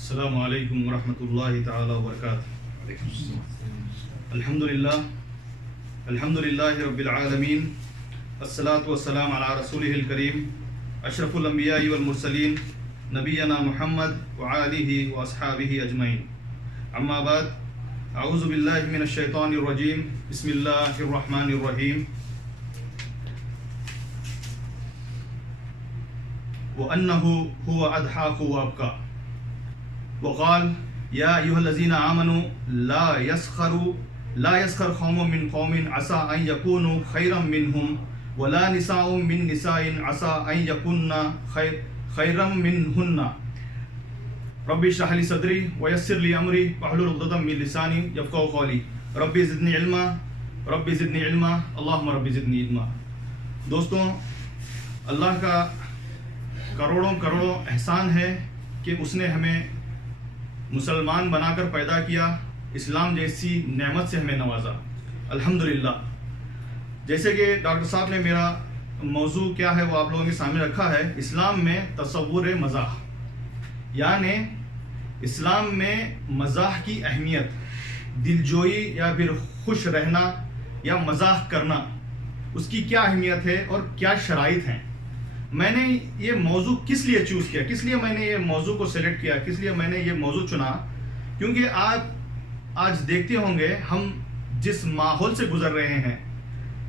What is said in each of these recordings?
السلام علیکم ورحمۃ اللہ تعالی وبرکاتہ۔ الحمد للہ رب العالمین، الصلاۃ والسلام علی رسولہ الکریم اشرف الانبیاء والمرسلین نبینا محمد وآلہ واصحابہ اجمعین، اما بعد، اعوذ باللہ من الشیطان الرجیم، بسم اللہ الرحمن الرحیم۔ وَأَنَّهُ هُوَ أَضْحَاكُ وَأَبْكَى وقال يا أيها الذين آمنوا لا يسخر قوم من قوم عسى أن يكونوا خيرا منهم ولا نساء من نساء عسى أن يكون خيرا منهن ربي اشرح لي صدري ويسر لي أمري واحلل عقدة من لساني يفقهوا قولي ربي زدني علما اللهم ربي زدني علما۔ دوستوں، اللہ کا کروڑوں احسان ہے کہ اس نے ہمیں مسلمان بنا کر پیدا کیا، اسلام جیسی نعمت سے ہمیں نوازا، الحمدللہ۔ جیسے کہ ڈاکٹر صاحب نے میرا موضوع کیا ہے وہ آپ لوگوں کے سامنے رکھا ہے، اسلام میں تصور مزاح، یعنی اسلام میں مزاح کی اہمیت، دلجوئی یا پھر خوش رہنا یا مزاح کرنا، اس کی کیا اہمیت ہے اور کیا شرائط ہیں۔ میں نے یہ موضوع کس لیے چوز کیا، کس لیے میں نے یہ موضوع کو سلیکٹ کیا، کس لیے میں نے یہ موضوع چنا، کیونکہ آپ آج دیکھتے ہوں گے ہم جس ماحول سے گزر رہے ہیں،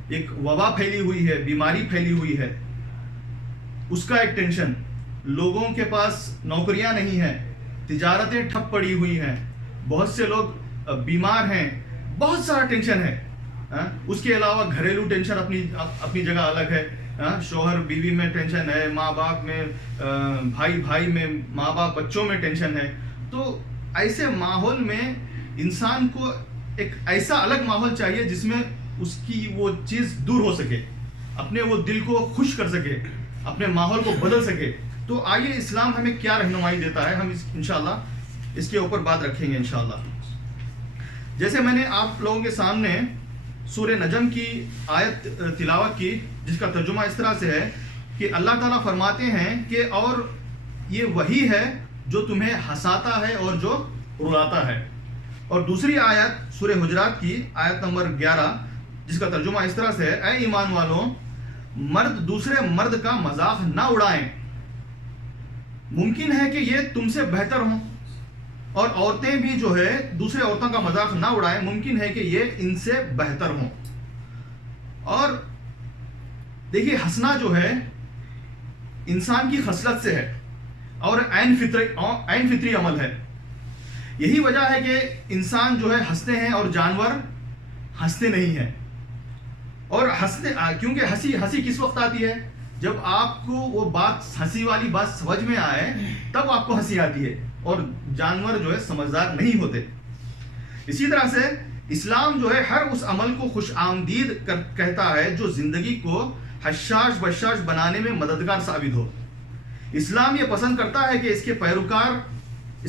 ایک وبا پھیلی ہوئی ہے، بیماری پھیلی ہوئی ہے، اس کا ایک ٹینشن، لوگوں کے پاس نوکریاں نہیں ہیں، تجارتیں ٹھپ پڑی ہوئی ہیں، بہت سے لوگ بیمار ہیں، بہت سارا ٹینشن ہے۔ اس کے علاوہ گھریلو ٹینشن اپنی جگہ الگ ہے، شوہر بیوی میں ٹینشن ہے، ماں باپ میں، بھائی میں، ماں باپ بچوں میں ٹینشن ہے۔ تو ایسے ماحول میں انسان کو ایک ایسا الگ ماحول چاہیے جس میں اس کی وہ چیز دور ہو سکے، اپنے وہ دل کو خوش کر سکے، اپنے ماحول کو بدل سکے۔ تو آئیے اسلام ہمیں کیا رہنمائی دیتا ہے، ہم انشاءاللہ اس کے اوپر بات رکھیں گے انشاءاللہ۔ جیسے میں نے آپ لوگوں کے سامنے سورہ نجم کی آیت تلاوت کی، جس کا ترجمہ اس طرح سے ہے کہ اللہ تعالیٰ فرماتے ہیں کہ اور یہ وہی ہے جو تمہیں ہنساتا ہے اور جو رلاتا ہے۔ اور دوسری آیت سورہ حجرات کی آیت نمبر 11، جس کا ترجمہ اس طرح سے ہے، اے ایمان والوں، مرد دوسرے مرد کا مذاق نہ اڑائیں، ممکن ہے کہ یہ تم سے بہتر ہوں، اور عورتیں بھی جو ہے دوسرے عورتوں کا مذاق نہ اڑائیں، ممکن ہے کہ یہ ان سے بہتر ہوں۔ اور دیکھیے، ہنسنا جو ہے انسان کی خصلت سے ہے اور عین فطری عمل ہے۔ یہی وجہ ہے کہ انسان جو ہے ہنستے ہیں اور جانور ہنستے نہیں ہیں۔ اور کیونکہ ہنسی کس وقت آتی ہے؟ جب آپ کو وہ بات، ہنسی والی بات سمجھ میں آئے، تب آپ کو ہنسی آتی ہے، اور جانور جو ہے سمجھدار نہیں ہوتے۔ اسی طرح سے اسلام جو ہے ہر اس عمل کو خوش آمدید کہتا ہے جو زندگی کو حشاش بشاش بنانے میں مددگار ثابت ہو۔ اسلام یہ پسند کرتا ہے کہ اس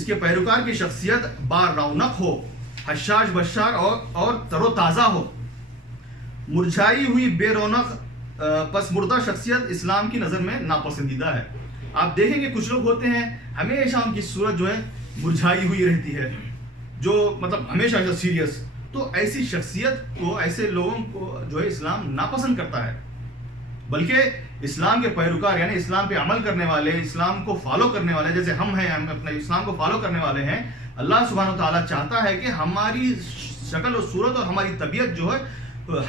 کے پیروکار کی شخصیت با رونق ہو، حشاش بشاش اور تر و تازہ ہو۔ مرجھائی ہوئی بے رونق پس مردہ شخصیت اسلام کی نظر میں ناپسندیدہ ہے۔ آپ دیکھیں گے کچھ لوگ ہوتے ہیں ہمیشہ ان کی صورت جو ہے مرجھائی ہوئی رہتی ہے، جو مطلب ہمیشہ سیریس۔ تو ایسی شخصیت کو، ایسے لوگوں کو جو ہے اسلام ناپسند کرتا ہے، بلکہ اسلام کے پیروکار یعنی اسلام پہ عمل کرنے والے، اسلام کو فالو کرنے والے، جیسے ہم ہیں، ہم اپنے اسلام کو فالو کرنے والے ہیں، اللہ سبحانہ و تعالیٰ چاہتا ہے کہ ہماری شکل و صورت اور ہماری طبیعت جو ہے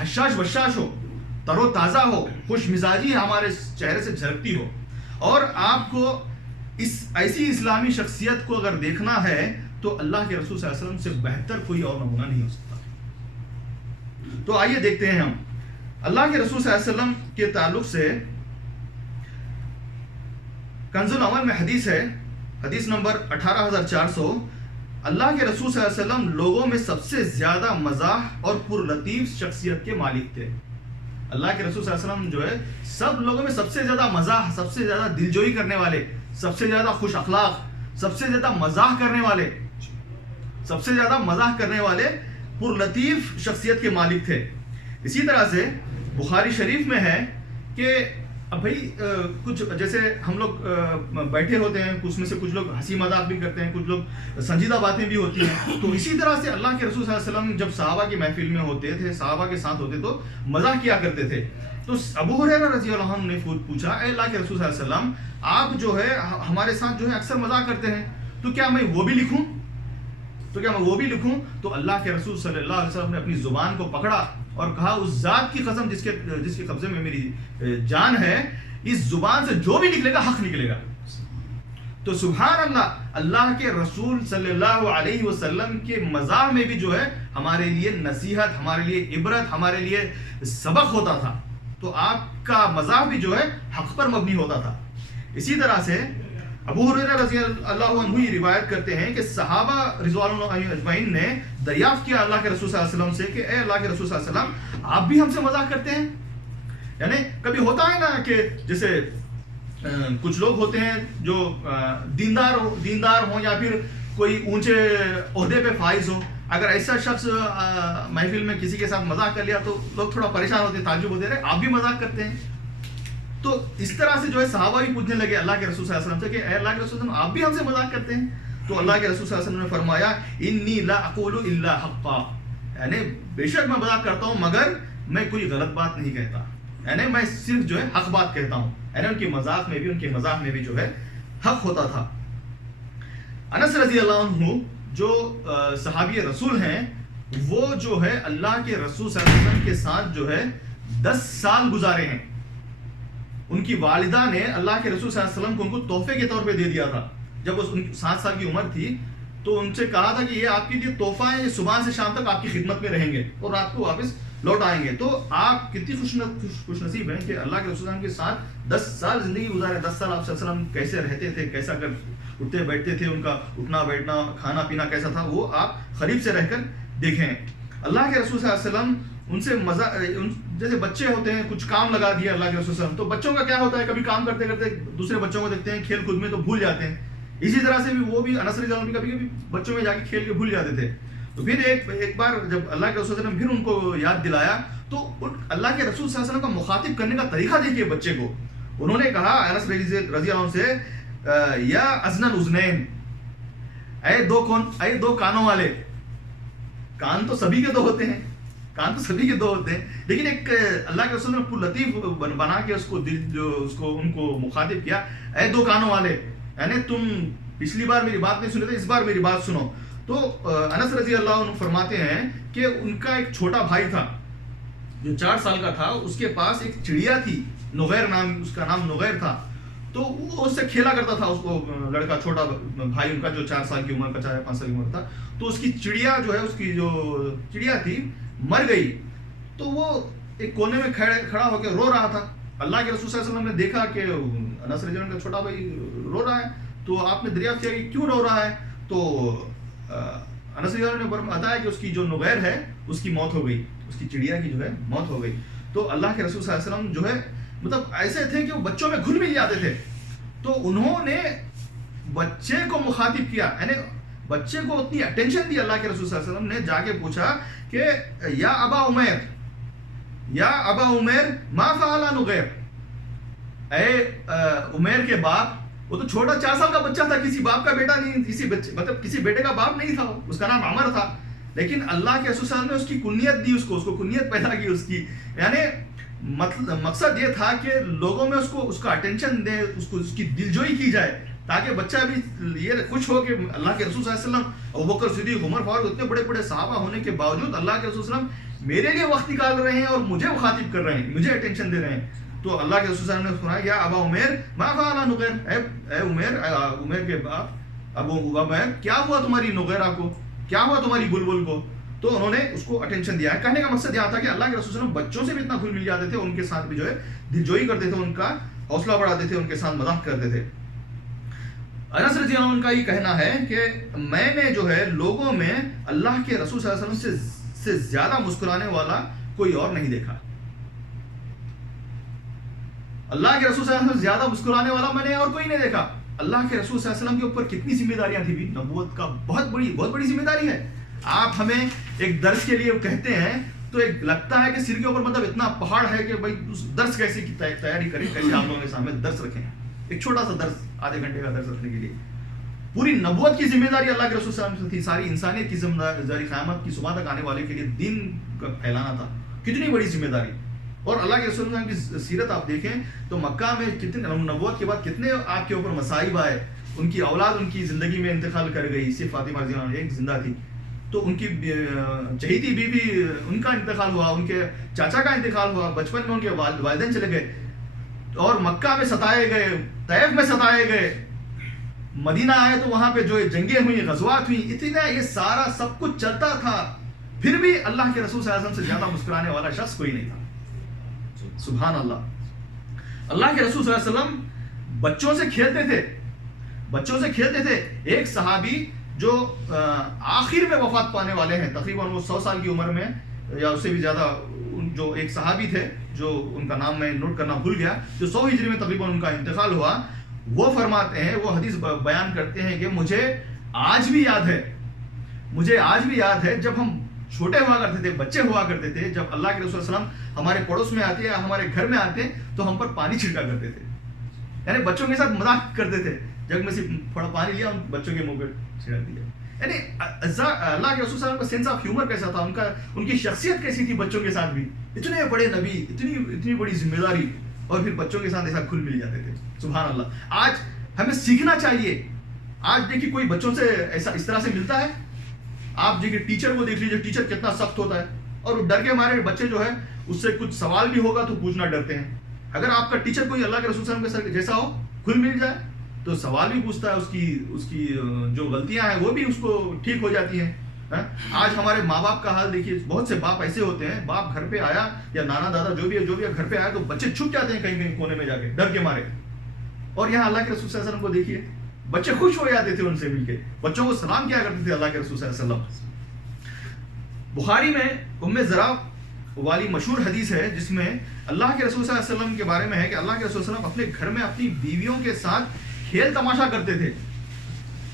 حشاش بشاش ہو، تر و تازہ ہو، خوش مزاجی ہمارے چہرے سے جھلکتی ہو۔ اور آپ کو ایسی اسلامی شخصیت کو اگر دیکھنا ہے تو اللہ کے رسول صلی اللہ علیہ وسلم سے بہتر کوئی اور نمونہ نہیں ہو سکتا۔ تو آئیے دیکھتے ہیں ہم اللہ کے رسول صلی اللہ علیہ وسلم کے تعلق سے کنز العمل میں حدیث ہے، حدیث نمبر 18400، اللہ کے رسول صلی اللہ علیہ وسلم لوگوں میں سب سے زیادہ مزاح اور پر لطیف شخصیت کے مالک تھے۔ اللہ کے رسول صلی اللہ علیہ وسلم جو ہے سب لوگوں میں سب سے زیادہ مزاح، سب سے زیادہ دلجوئی کرنے والے، سب سے زیادہ خوش اخلاق، سب سے زیادہ مزاح کرنے والے پر لطیف شخصیت کے مالک تھے۔ اسی طرح سے بخاری شریف میں ہے کہ اب بھائی کچھ جیسے ہم لوگ بیٹھے ہوتے ہیں، اس میں سے کچھ لوگ ہنسی مذاق بھی کرتے ہیں، کچھ لوگ سنجیدہ باتیں بھی ہوتی ہیں. تو اسی طرح سے اللہ کے رسول صلی اللہ علیہ وسلم جب صحابہ کی محفل میں ہوتے تھے، صحابہ کے ساتھ ہوتے تو مزاح کیا کرتے تھے. تو ابو ہریرہ رضی اللہ عنہ نے پوچھا، اے اللہ کے رسول صلی اللہ علیہ وسلم، آپ جو ہے ہمارے ساتھ جو ہے اکثر مزاح کرتے ہیں، تو کیا میں وہ بھی لکھوں؟ تو اللہ کے رسول صلی اللہ علیہ وسلم نے اپنی زبان کو پکڑا اور کہا، اس ذات کی قسم جس کے قبضے میں میری جان ہے، اس زبان سے جو بھی نکلے گا حق نکلے گا. تو سبحان اللہ، اللہ کے رسول صلی اللہ علیہ وسلم کے مزاح میں بھی جو ہے ہمارے لیے نصیحت، ہمارے لیے عبرت، ہمارے لیے سبق ہوتا تھا. تو آپ کا مزاح بھی جو ہے حق پر مبنی ہوتا تھا. اسی طرح سے ابو ہریرہ رضی اللہ عنہ یہ روایت کرتے ہیں کہ صحابہ رضوان اللہ اجمعین نے دریافت کیا اللہ کے رسول صلی اللہ علیہ وسلم سے کہ اے اللہ کے رسول صلی اللہ علیہ وسلم، آپ بھی ہم سے مزاح کرتے ہیں؟ یعنی کبھی ہوتا ہے نا کہ جیسے کچھ لوگ ہوتے ہیں جو دیندار ہوں یا پھر کوئی اونچے عہدے پہ فائز ہو، اگر ایسا شخص محفل میں کسی کے ساتھ مزاح کر لیا تو لوگ تھوڑا پریشان ہوتے ہیں، تعجب ہوتے رہے، آپ بھی مزاح کرتے ہیں. تو اس طرح سے جو ہے صحابہ بھی پوچھنے لگے اللہ کے رسول صلی اللہ علیہ وسلم سے کہ اے اللہ کے رسول صلی اللہ علیہ وسلم، آپ بھی ہم سے مذاق کرتے ہیں؟ تو اللہ کے رسول صلی اللہ علیہ وسلم نے فرمایا، انی لا اقول الا حقا، یعنی بے شک میں مذاق کرتا ہوں مگر میں کوئی غلط بات نہیں کہتا، یعنی میں صرف جو ہے حق بات کہتا ہوں. یعنی ان کے مذاق میں بھی جو ہے حق ہوتا تھا. انس رضی اللہ عنہ جو صحابی رسول ہیں، وہ جو ہے اللہ کے رسول صلی اللہ علیہ وسلم کے ساتھ جو ہے 10 سال گزارے ہیں. ان کی والدہ نے اللہ کے رسول صلی اللہ علیہ وسلم کو ان کو تحفے کے طور پہ دے دیا تھا. جب ان 7 سال کی عمر تھی تو ان سے کہا تھا کہ یہ آپ کے لیے تحفہ ہے، یہ صبح سے شام تک آپ کی خدمت میں رہیں گے اور رات کو واپس لوٹ آئیں گے. تو آپ کتنی خوش نصیب ہیں کہ اللہ کے رسول صلی اللہ علیہ وسلم کے ساتھ 10 سال زندگی گزارے. 10 سال آپ صلی اللہ علیہ وسلم کیسے رہتے تھے، کیسا کر اٹھتے بیٹھتے تھے، ان کا اٹھنا بیٹھنا کھانا پینا کیسا تھا، وہ آپ قریب سے رہ کر دیکھیں. اللہ کے رسول صلی اللہ علیہ وسلم ان سے جیسے بچے ہوتے ہیں، کچھ کام لگا دیا اللہ کے رسول صلی اللہ علیہ وسلم، تو بچوں کا کیا ہوتا ہے، کبھی کام کرتے کرتے دوسرے بچوں کو دیکھتے ہیں کھیل کود میں تو بھول جاتے ہیں. اسی طرح سے بھی وہ بھی انس رضی اللہ عنہ کبھی کبھی بچوں میں جا کے کھیل کے بھول جاتے تھے. تو پھر ایک بار جب اللہ کے رسول صلی اللہ علیہ وسلم پھر ان کو یاد دلایا تو اللہ کے رسول صلی اللہ علیہ وسلم کا مخاطب کرنے کا طریقہ دیکھیے بچے کو. انہوں نے کہا انس رضی اللہ عنہ سے، یا ازن الاذنین، اے دو کانوں والے. کان تو سبھی کے دو ہوتے ہیں، لیکن ایک اللہ کے رسول نے پر لطیف بنا کے ان کو مخاطب کیا، اے 2 کانوں والے، یعنی تم پچھلی بار میری بات نہیں سنے تھے، اس بار میری بات سنو. تو انس رضی اللہ عنہ فرماتے ہیں کہ ان کا ایک چھوٹا بھائی تھا جو 4 سال کا تھا، اس کے پاس ایک چڑیا تھی، نغیر نام، اس کا نام نغیر تھا. تو وہ اس سے کھیلا کرتا تھا، اس کو لڑکا چھوٹا بھائی ان کا جو 4 سال کی عمر کا، 4 یا 5 سال کی عمر تھا. تو اس کی چڑیا جو ہے، اس کی جو چڑیا تھی مر گئی. تو وہ ایک کونے میں کھڑا ہو کے رو رہا تھا. اللہ کے رسول صلی اللہ علیہ وسلم نے دیکھا کہ انس رضی اللہ عنہ کا چھوٹا بھائی رو رہا ہے، تو آپ نے دریافت کیا کہ کیوں رو رہا ہے. تو انس رضی اللہ عنہ نے بتایا کہ اس کی جو نغیر ہے اس کی موت ہو گئی، اس کی چڑیا کی جو ہے موت ہو گئی. تو اللہ کے رسول صلی اللہ علیہ وسلم جو ہے مطلب ایسے تھے کہ وہ بچوں میں گھل مل جاتے تھے. تو انہوں نے بچے کو مخاطب کیا، یعنی بچے کو اتنی اٹینشن دی. اللہ کے رسول صلی اللہ علیہ وسلم نے جا کے پوچھا کہ یا ابا عمیر ما فعل نغیر، اے عمیر کے باپ. وہ تو چھوٹا 4 سال کا بچہ تھا، کسی باپ کا بیٹا نہیں، کسی بیٹے کا باپ نہیں تھا، اس کا نام عمر تھا. لیکن اللہ کے رسول صلی اللہ علیہ وسلم نے اس کی کنیت دی، اس کو کنیت پیدا کی اس کی. یعنی مقصد یہ تھا کہ لوگوں میں اس کا اٹینشن دے، اس کی دلجوئی کی جائے، تاکہ بچہ بھی یہ خوش ہو کہ اللہ کے رسول صلی اللہ علیہ وسلم، ابوبکر صدیق، عمر فاروق، اتنے بڑے بڑے صحابہ ہونے کے باوجود اللہ کے رسول صلی اللہ علیہ وسلم میرے لیے وقت نکال رہے ہیں اور مجھے مخاطب کر رہے ہیں، مجھے اٹینشن دے رہے ہیں. تو اللہ کے رسول صلی اللہ علیہ وسلم نے فرمایا، یا ابا عمیر ما فعل نغیر، اے عمیر کے باپ ابو عمیر، کیا ہوا تمہاری نغیرہ کو، کیا ہوا تمہاری بلبل کو. تو انہوں نے اس کو اٹینشن دیا ہے. کہنے کا مقصد یہ تھا کہ اللہ کے رسول صلی اللہ علیہ وسلم بچوں سے بھی اتنا گھل مل جاتے تھے، ان کے ساتھ بھی جو ہے دلجوئی کرتے تھے، ان کا حوصلہ بڑھاتے تھے، ان کے ساتھ مذاق کرتے تھے. انس رضی اللہ عنہ کا یہ کہنا ہے کہ میں نے جو ہے لوگوں میں اللہ کے رسول صلی اللہ علیہ وسلم سے زیادہ مسکرانے والا کوئی اور نہیں دیکھا. اللہ کے رسول صلی اللہ علیہ وسلم سے زیادہ مسکرانے والا میں نے اور کوئی نہیں دیکھا. اللہ کے رسول صلی اللہ علیہ وسلم کے اوپر کتنی ذمہ داریاں تھیں بھی، نبوت کا بہت بڑی ذمہ داری ہے. آپ ہمیں ایک درس کے لیے کہتے ہیں تو ایک لگتا ہے کہ سر کے اوپر مطلب اتنا پہاڑ ہے کہ بھائی درس کیسے کی تیاری کریں، کیسے آپ لوگوں کے سامنے درس رکھیں، ایک چھوٹا سا درس، آدھے گھنٹے کا درس رکھنے کے لیے پوری نبوت کی ذمہ داری اللہ کے رسول صلی اللہ علیہ وسلم سے تھی، ساری انسانیت کی ذمہ داری، قیامت کی صبح تک آنے والے کے لیے دین کا پھیلانا تھا. کتنی بڑی ذمہ داری. اور اللہ کے رسول صلی اللہ علیہ وسلم کی سیرت آپ دیکھیں تو مکہ میں کتنے نبوت کے بعد کتنے آپ کے اوپر مصائب آئے. ان کی اولاد ان کی زندگی میں انتقال کر گئی، صرف فاطمہ رضی اللہ عنہا ایک زندہ تھی، تو ان کی چہیتی بیوی ان کا انتقال ہوا، ان کے چاچا کا انتقال ہوا، بچپن میں ان کے والدین چلے گئے، اور مکہ میں ستائے گئے، طیف میں ستائے گئے، مدینہ آئے تو وہاں پہ جو جنگیں ہوئی، غزوات ہوئی، اتنا یہ سارا سب کچھ چلتا تھا، پھر بھی اللہ کے رسول صلی اللہ علیہ وسلم سے زیادہ مسکرانے والا شخص کوئی نہیں تھا. سبحان اللہ. اللہ کے رسول صلی اللہ علیہ وسلم بچوں سے کھیلتے تھے، بچوں سے کھیلتے تھے. ایک صحابی جو آخر میں وفات پانے والے ہیں، تقریباً وہ 100 سال کی عمر میں یا اس سے بھی زیادہ، جو ایک صحابی تھے جو ان کا نام میں نوٹ کرنا بھول گیا، جو 100 ہجری میں تقریباً ان کا انتقال ہوا، وہ فرماتے ہیں، وہ حدیث بیان کرتے ہیں کہ مجھے آج بھی یاد ہے، مجھے آج بھی یاد ہے جب ہم چھوٹے ہوا کرتے تھے، بچے ہوا کرتے تھے، جب اللہ کے رسول صلی اللہ علیہ وسلم ہمارے پڑوس میں آتے یا ہمارے گھر میں آتے تو ہم پر پانی چھڑکا کرتے تھے، یعنی بچوں کے ساتھ مذاق کرتے تھے، جگ میں سے تھوڑا پانی لیا ان بچوں کے منہ پہ چھڑک دیا. یعنی اللہ کے رسول صلی اللہ علیہ وسلم کا سینس آف ہیومر کیسا تھا، ان کی شخصیت کیسی تھی بچوں کے ساتھ بھی. اتنے بڑے نبی، اتنی بڑی ذمہ داری، اور پھر بچوں کے ساتھ ایسا کھل مل جاتے تھے. سبحان اللہ. آج ہمیں سیکھنا چاہیے. آج دیکھیے کوئی بچوں سے ایسا اس طرح سے ملتا ہے، آپ دیکھیے ٹیچر کو دیکھ لیجیے، ٹیچر کتنا سخت ہوتا ہے، اور ڈر کے مارے بچے جو ہے اس سے کچھ سوال بھی ہوگا تو پوچھنا ڈرتے ہیں. اگر آپ کا ٹیچر کوئی اللہ کے رسول صلی اللہ علیہ وسلم کے جیسا ہو، کھل مل جائے تو سوال بھی پوچھتا ہے، اس کی جو غلطیاں ہیں وہ بھی اس کو ٹھیک ہو جاتی ہیں. آج ہمارے ماں باپ کا حال دیکھیے، بہت سے باپ ایسے ہوتے ہیں، باپ گھر پہ آیا یا نانا دادا جو بھی ہے گھر پہ آیا تو بچے چھپ جاتے ہیں کہیں کونے میں جا کے ڈر کے مارے. اور یہاں اللہ کے رسول صلی اللہ علیہ وسلم کو دیکھیے، بچے خوش ہو جاتے تھے ان سے مل کے، بچوں کو سلام کیا کرتے تھے اللہ کے رسول صلی اللہ علیہ وسلم. بخاری میں ام ذرا والی مشہور حدیث ہے جس میں اللہ کے رسول صلی اللہ علیہ وسلم کے بارے میں ہے کہ اللہ کے رسول صلی اللہ علیہ وسلم اپنے گھر میں اپنی بیویوں کے ساتھ کھیل تماشا کرتے تھے.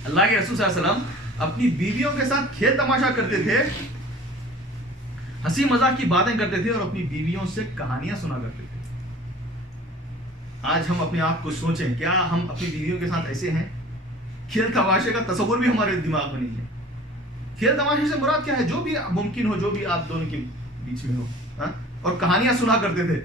اللہ کے رسول صلی اللہ علیہ وسلم اپنی بیویوں کے ساتھ کھیل تماشا کرتے تھے، ہنسی مذاق کی باتیں کرتے تھے، اور اپنی بیویوں سے کہانیاں سنا کرتے تھے. آج ہم اپنے آپ کو سوچیں، کیا ہم اپنی بیویوں کے ساتھ ایسے ہیں؟ کھیل تماشے کا تصور بھی ہمارے دماغ میں نہیں ہے. کھیل تماشے سے مراد کیا ہے؟ جو بھی ممکن ہو، جو بھی آپ دونوں کے بیچ میں ہو. اور کہانیاں سنا کرتے تھے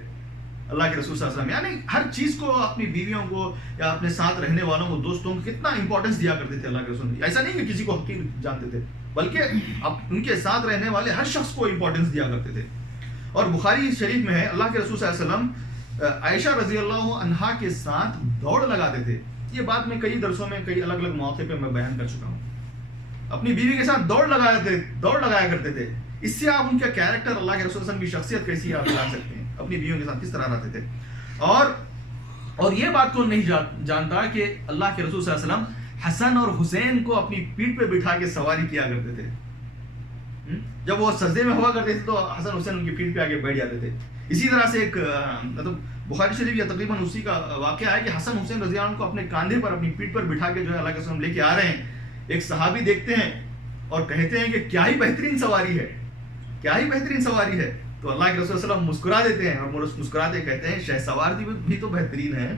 اللہ کے رسول صلی اللہ علیہ وسلم. یعنی ہر چیز کو، اپنی بیویوں کو یا اپنے ساتھ رہنے والوں کو، دوستوں کو کتنا امپورٹنس دیا کرتے تھے اللہ کے رسول. ایسا نہیں کہ کسی کو حقیر جانتے تھے، بلکہ اب ان کے ساتھ رہنے والے ہر شخص کو امپورٹنس دیا کرتے تھے. اور بخاری شریف میں ہے اللہ کے رسول صلی اللہ علیہ وسلم عائشہ رضی اللہ عنہا کے ساتھ دوڑ لگاتے تھے. یہ بات میں کئی درسوں میں کئی الگ الگ موقع پہ میں بیان کر چکا ہوں. اپنی بیوی کے ساتھ دوڑ لگایا کرتے تھے. اس سے آپ ان کا کیریکٹر، اللہ کے رسول صلی اللہ علیہ وسلم کی شخصیت کیسی ہے آپ جان سکتے ہیں. اپنی بیویوں کے ساتھ کس طرح رہتے تھے. اور یہ بات کون نہیں جانتا کہ اللہ کے رسول صلی اللہ علیہ وسلم حسن اور حسین کو اپنی پیٹھ پہ بٹھا کے سواری کیا کرتے تھے. جب وہ سجدے میں ہوا کرتے تھے تو حسن حسین ان کی پیٹھ پہ آگے بیٹھ جاتے تھے. اسی طرح سے ایک مطلب بخاری شریف یا تقریباً اسی کا واقعہ ہے کہ حسن حسین رضی اللہ عنہ کو اپنے کاندھے پر، اپنی پیٹھ پر بٹھا کے جو ہے اللہ کے رسول لے کے آ رہے ہیں. ایک صحابی دیکھتے ہیں اور کہتے ہیں کہ کیا ہی بہترین سواری ہے، کیا ہی بہترین سواری ہے. تو اللہ کے رسول صلی اللہ علیہ وسلم مسکرا دیتے ہیں، اور مسکراتے کہتے ہیں شہ سوار بھی تو بہترین ہے،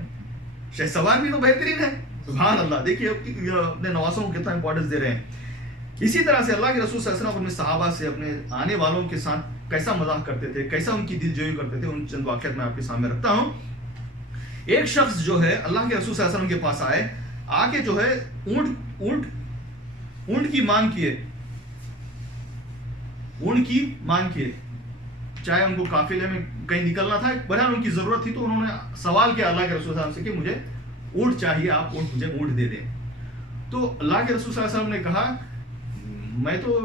شہ سوار بھی تو بہترین ہے. سبحان اللہ. دیکھیے اپنے نواسوں کو کتنا امپورٹنس دے رہے ہیں. اسی طرح سے اللہ کے رسول صلی اللہ علیہ وسلم اپنے صحابہ سے، اپنے آنے والوں کے ساتھ کیسا مذاق کرتے تھے، کیسا ان کی دل جوئی کرتے تھے، ان چند واقعات میں آپ کے سامنے رکھتا ہوں. ایک شخص جو ہے اللہ کے رسول صلی اللہ علیہ وسلم کے پاس آئے، آ کے جو ہے اونٹ کی مانگ کیے، اونٹ کی مانگ کیے. چاہے ان کو قافلے میں کہیں نکلنا تھا، بہرحال ان کی ضرورت تھی، تو انہوں نے سوال کیا اللہ کے رسول صلی اللہ علیہ وسلم سے کہ مجھے اونٹ چاہیے، آپ مجھے اونٹ دے دیں. تو اللہ کے رسول صلی اللہ علیہ وسلم نے کہا میں تو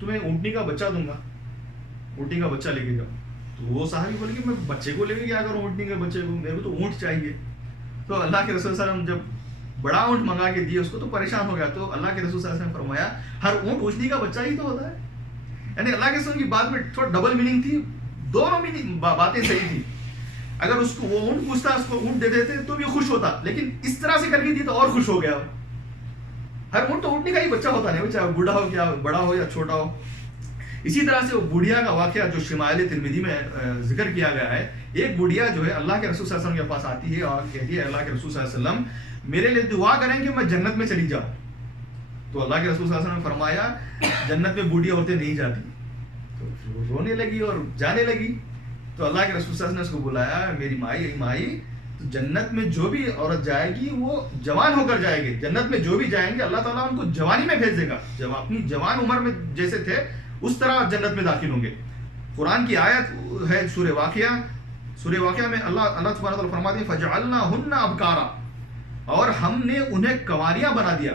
تمہیں اونٹنی کا بچہ دوں گا، اونٹنی کا بچہ لے کے جاؤ. تو وہ صحابی بولے کہ میں بچے کو لے کے کیا کروں، اونٹنی کے بچے کو، میرے کو تو اونٹ چاہیے. تو اللہ کے رسول صلی اللہ علیہ وسلم جب بڑا اونٹ منگا کے دیے اس کو تو پریشان ہو گیا. تو اللہ کے رسول صلی اللہ علیہ وسلم نے فرمایا ہر اونٹ اونٹنی کا بچہ ہی تو ہوتا ہے. یعنی اللہ کے رسول کی بات میں تھوڑا ڈبل میننگ تھی، دونوں باتیں صحیح تھی. اگر اس کو وہ اونٹ پوچھتا، اس کو اونٹ دے دیتے تو بھی خوش ہوتا، لیکن اس طرح سے کر کے دی تو اور خوش ہو گیا. ہر اونٹ تو اونٹنی کا ہی بچہ ہوتا نہیں، چاہے بوڑھا ہو یا بڑا ہو یا چھوٹا ہو. اسی طرح سے وہ بوڑھیا کا واقعہ جو شمائل ترمذی میں ذکر کیا گیا ہے، ایک بوڑھیا جو ہے اللہ کے رسول صلی اللہ علیہ وسلم کے پاس آتی ہے اور کہتی ہے اللہ کے رسول صلی اللہ علیہ وسلم میرے لیے دعا کریں کہ میں جنت میں چلی جاؤں. تو اللہ کے رسول صلی اللہ علیہ وسلم نے فرمایا جنت میں بوڑھی عورتیں نہیں جاتی. تو وہ رونے لگی اور جانے لگی. تو اللہ کے رسول صلی اللہ علیہ وسلم نے اس کو بلایا، میری مائی تو جنت میں جو بھی عورت جائے گی وہ جوان ہو کر جائے گی. جنت میں جو بھی جائیں گے اللہ تعالیٰ ان کو جوانی میں بھیج دے گا، جب اپنی جوان عمر میں جیسے تھے اس طرح جنت میں داخل ہوں گے. قرآن کی آیت ہے سورہ واقعہ میں اللہ سبحانہ وتعالیٰ فرماتے ہیں فَجَعَلْنَاهُنَّ أَبْكَارًا، اور ہم نے انہیں کنواریاں بنا دیا.